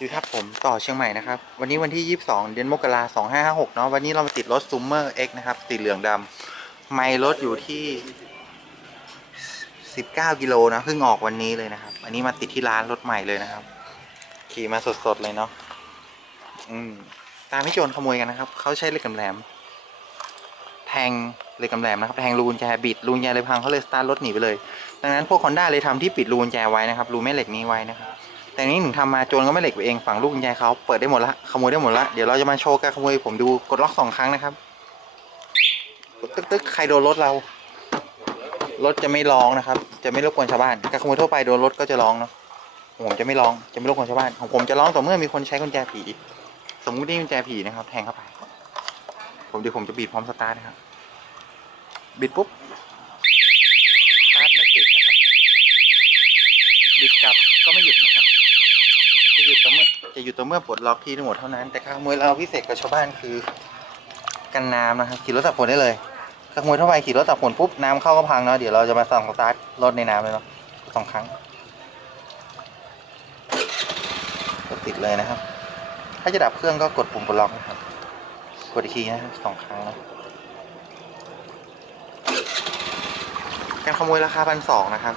ดีครับผมต่อเชียงใหม่นะครับ วันนี้วันที่ 22 เดือนมกราคม2556เนาะวันนี้เรามาติดรถซูมเมอร์ X นะครับสีเหลืองดำไมล์รถอยู่ที่ 19 กิโลนะเพิ่งออกวันนี้เลยนะครับ อันนี้มาติดที่ร้านรถใหม่เลยนะครับ ขี่มาสดๆเลยเนาะอืมตามไม่โจรขโมยกันนะครับเขาใช้เหล็กแหลมแทง เล็กำแหลมนะครับแทงรูกุญแจบิดรูกุญแจเลยพังเขาเลยสตาร์ทรถหนีไปเลย ดังนั้นพวก Honda เลยทำที่ปิดรูกุญแจไว้นะครับรูแม่เหล็กนี้ไว้นะครับแต่นี้หนึ่งทำมาโจรก็ไม่เหล็กไปเองฝั่งลูกกุญแจเขาเปิดได้หมดละขโมยได้หมดละเดี๋ยวเราจะมาโชว์การขโมยผมดูกดล็อกสองครั้งนะครับกดตึ๊กตึ๊กใครโดนรถเรารถจะไม่ร้องนะครับ จะไม่รบกวนชาวบ้านการขโมยทั่วไปโดนรถก็จะร้องเนาะผมจะไม่ร้องจะไม่รบกวนชาวบ้านของผมจะร้องต่อเมื่อมีคนใช้กุญแจผีสมมุตินี่กุญแจผีนะครับ แทงเข้าไป ผมเดี๋ยวผมจะบีบพร้อมสตาร์ทนะครับ บิดปุ๊บสตาร์ทไม่ติดนะครับ บิดกลับก็ไม่หยุดนะครับ จะหยุดต่อเมื่อจะหยุดต่อเมื่อปลดล็อกที่ทั้งหมดเท่านั้น แต่การขโมยเราพิเศษกับชาวบ้านคือ กันน้ำนะครับ ขี่รถตักฝนได้เลยขโมยเท่าไปขี่รถตักฝนปุ๊บน้ำเข้าก็พังเนาะ เดี๋ยวเราจะมาส่องสตาร์ทรถในน้ำเลยเนาะสองครั้งกดติดเลยนะครับ ถ้าจะดับเครื่องก็กดปุ่มปลดล็อกนะครับ กดอีกทีนะครับสองครั้งนะ การขโมยราคาพันสองนะครับ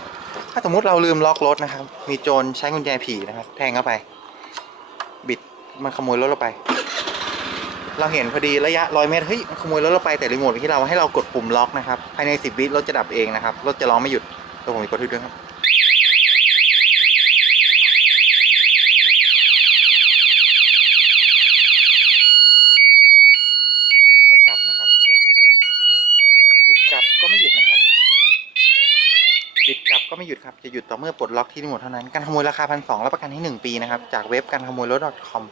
ถ้าสมมุติเราลืมล็อกรถนะครับ มีโจรใช้กุญแจผีนะครับ แทงเข้าไป บิดมันขโมยรถเราไป เราเห็นพอดีระยะร้อยเมตรเฮ้ยมันขโมยรถเราไปแต่รีโมทที่เราให้เรากดปุ่มล็อกนะครับภายในสิบวิรถจะดับเองนะครับรถจะร้องไม่หยุดตัวผมมีกดทึกด้วยครับรถกลับนะครับบิดกลับก็ไม่หยุดนะครับ บิดกลับก็ไม่หยุดครับ จะหยุดต่อเมื่อปลดล็อกที่รีโมดเท่านั้น การขโมยราคาพันสองรับประกันให้หนึ่งปีนะครับ จากเว็บการขโมยรถ .com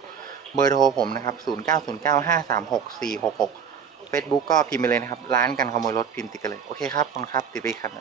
เบอร์โทรผมนะครับ 0 9 0 9 5 3 6 4 6 6 Facebook ก็พิมพ์ไปเลยนะครับ ร้านการขโมยรถพิมพ์ติดกันเลย โอเคครับขอบคุณครับ ติดไปครับ